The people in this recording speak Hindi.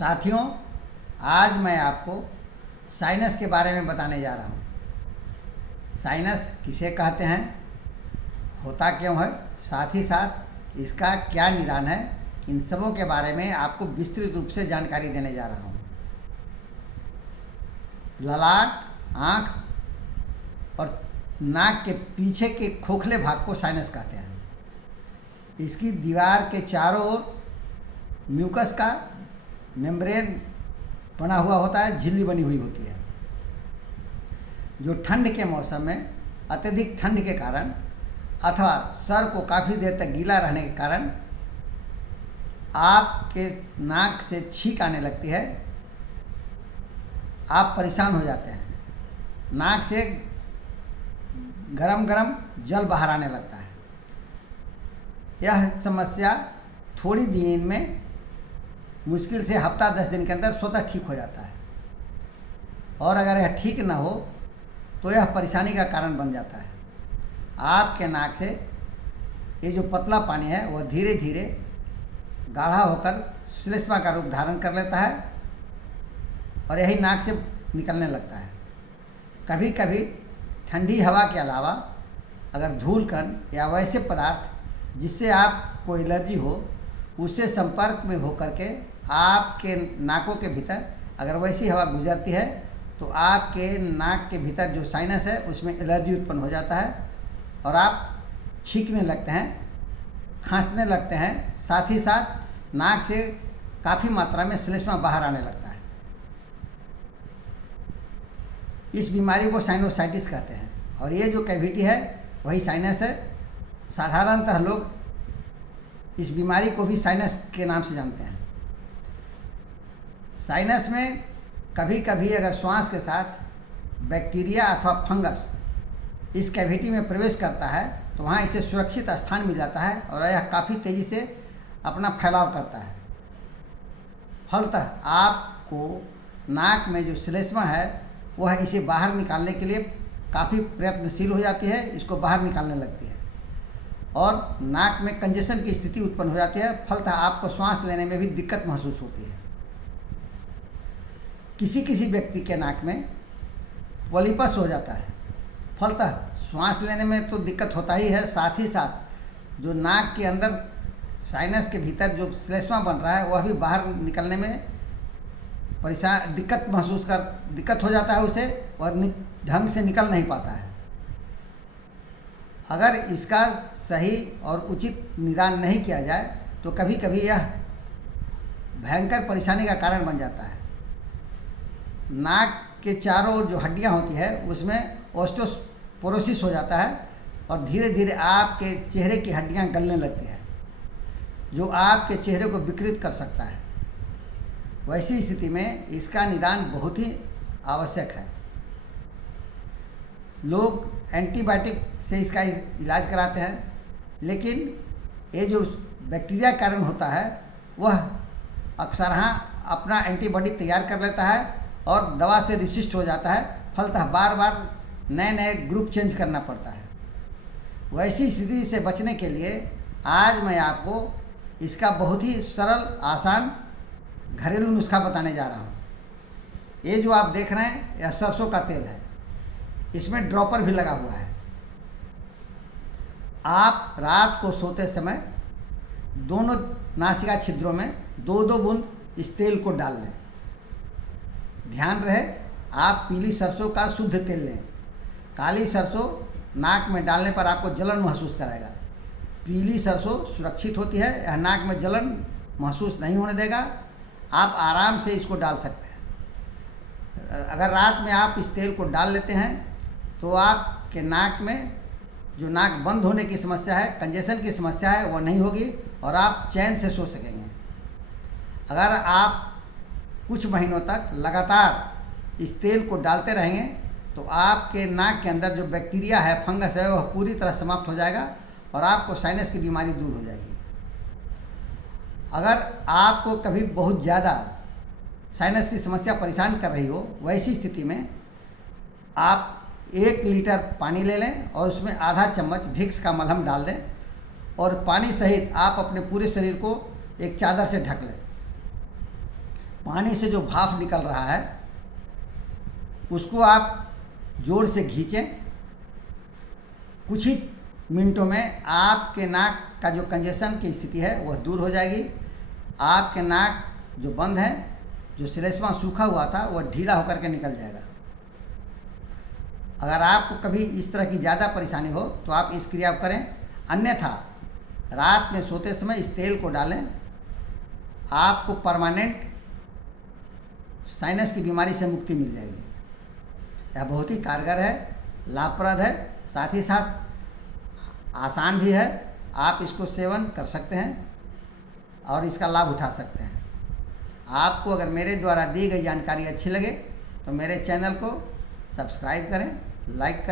साथियों, आज मैं आपको साइनस के बारे में बताने जा रहा हूँ। साइनस किसे कहते हैं, होता क्यों है, साथ ही साथ इसका क्या निदान है, इन सबों के बारे में आपको विस्तृत रूप से जानकारी देने जा रहा हूँ। ललाट, आँख और नाक के पीछे के खोखले भाग को साइनस कहते हैं। इसकी दीवार के चारों ओर म्यूकस का मेम्ब्रेन बना हुआ होता है, झिल्ली बनी हुई होती है, जो ठंड के मौसम में अत्यधिक ठंड के कारण अथवा सर को काफ़ी देर तक गीला रहने के कारण आपके नाक से छींक आने लगती है। आप परेशान हो जाते हैं, नाक से गरम गरम जल बाहर आने लगता है। यह समस्या थोड़ी दिन में मुश्किल से हफ्ता 10 दिन के अंदर स्वतः ठीक हो जाता है, और अगर यह ठीक न हो तो यह परेशानी का कारण बन जाता है। आपके नाक से ये जो पतला पानी है वह धीरे धीरे गाढ़ा होकर श्लेष्मा का रूप धारण कर लेता है और यही नाक से निकलने लगता है। कभी कभी ठंडी हवा के अलावा अगर धूल कण या वैसे पदार्थ जिससे आपको एलर्जी हो, उससे संपर्क में होकर के आपके नाकों के भीतर अगर वैसी हवा गुजरती है तो आपके नाक के भीतर जो साइनस है उसमें एलर्जी उत्पन्न हो जाता है और आप छींकने लगते हैं, खांसने लगते हैं, साथ ही साथ नाक से काफ़ी मात्रा में श्लेष्मा बाहर आने लगता है। इस बीमारी को साइनोसाइटिस कहते हैं और ये जो कैविटी है वही साइनस है। साधारणतः लोग इस बीमारी को भी साइनस के नाम से जानते हैं। साइनस में कभी कभी अगर श्वास के साथ बैक्टीरिया अथवा फंगस इस कैविटी में प्रवेश करता है तो वहाँ इसे सुरक्षित स्थान मिल जाता है और यह काफ़ी तेज़ी से अपना फैलाव करता है। फलतः आपको नाक में जो श्लेष्मा है वह इसे बाहर निकालने के लिए काफ़ी प्रयत्नशील हो जाती है, इसको बाहर निकालने लगती है और नाक में कंजेशन की स्थिति उत्पन्न हो जाती है। फलतः आपको सांस लेने में भी दिक्कत महसूस होती है। किसी किसी व्यक्ति के नाक में पॉलिपस हो जाता है, फलतः सांस लेने में तो दिक्कत होता ही है, साथ ही साथ जो नाक के अंदर साइनस के भीतर जो श्लेष्मा बन रहा है वह भी बाहर निकलने में दिक्कत हो जाता है उसे, और ढंग से निकल नहीं पाता है। अगर इसका सही और उचित निदान नहीं किया जाए तो कभी कभी यह भयंकर परेशानी का कारण बन जाता है। नाक के चारों ओर जो हड्डियां होती है उसमें ऑस्टियोपोरोसिस हो जाता है और धीरे धीरे आपके चेहरे की हड्डियां गलने लगती है, जो आपके चेहरे को विकृत कर सकता है। वैसी स्थिति में इसका निदान बहुत ही आवश्यक है। लोग एंटीबायोटिक से इसका इलाज कराते हैं, लेकिन ये जो बैक्टीरिया कारण होता है वह अक्सरहां अपना एंटीबॉडी तैयार कर लेता है और दवा से रेसिस्ट हो जाता है। फलतः बार बार नए नए ग्रुप चेंज करना पड़ता है। वैसी स्थिति से बचने के लिए आज मैं आपको इसका बहुत ही सरल आसान घरेलू नुस्खा बताने जा रहा हूँ। ये जो आप देख रहे हैं यह सरसों का तेल है, इसमें ड्रॉपर भी लगा हुआ है। आप रात को सोते समय दोनों नासिका छिद्रों में 2-2 बूंद इस तेल को डाल लें। ध्यान रहे आप पीली सरसों का शुद्ध तेल लें। काली सरसों नाक में डालने पर आपको जलन महसूस कराएगा। पीली सरसों सुरक्षित होती है, यह नाक में जलन महसूस नहीं होने देगा। आप आराम से इसको डाल सकते हैं। अगर रात में आप इस तेल को डाल लेते हैं तो आपके नाक में जो नाक बंद होने की समस्या है, कंजेशन की समस्या है, वो नहीं होगी और आप चैन से सो सकेंगे। अगर आप कुछ महीनों तक लगातार इस तेल को डालते रहेंगे तो आपके नाक के अंदर जो बैक्टीरिया है, फंगस है, वह पूरी तरह समाप्त हो जाएगा और आपको साइनस की बीमारी दूर हो जाएगी। अगर आपको कभी बहुत ज़्यादा साइनस की समस्या परेशान कर रही हो, वैसी स्थिति में आप 1 लीटर पानी ले लें और उसमें आधा चम्मच विक्स का मलहम डाल दें और पानी सहित आप अपने पूरे शरीर को एक चादर से ढक लें। पानी से जो भाप निकल रहा है उसको आप जोर से खींचें। कुछ ही मिनटों में आपके नाक का जो कंजेशन की स्थिति है वह दूर हो जाएगी। आपके नाक जो बंद है, जो श्लेष्मा सूखा हुआ था, वह ढीला होकर के निकल जाएगा। अगर आपको कभी इस तरह की ज़्यादा परेशानी हो तो आप इस क्रिया को करें, अन्यथा रात में सोते समय इस तेल को डालें। आपको परमानेंट साइनस की बीमारी से मुक्ति मिल जाएगी। यह बहुत ही कारगर है, लाभप्रद है, साथ ही साथ आसान भी है। आप इसको सेवन कर सकते हैं और इसका लाभ उठा सकते हैं। आपको अगर मेरे द्वारा दी गई जानकारी अच्छी लगे तो मेरे चैनल को सब्सक्राइब करें, लाइक करें।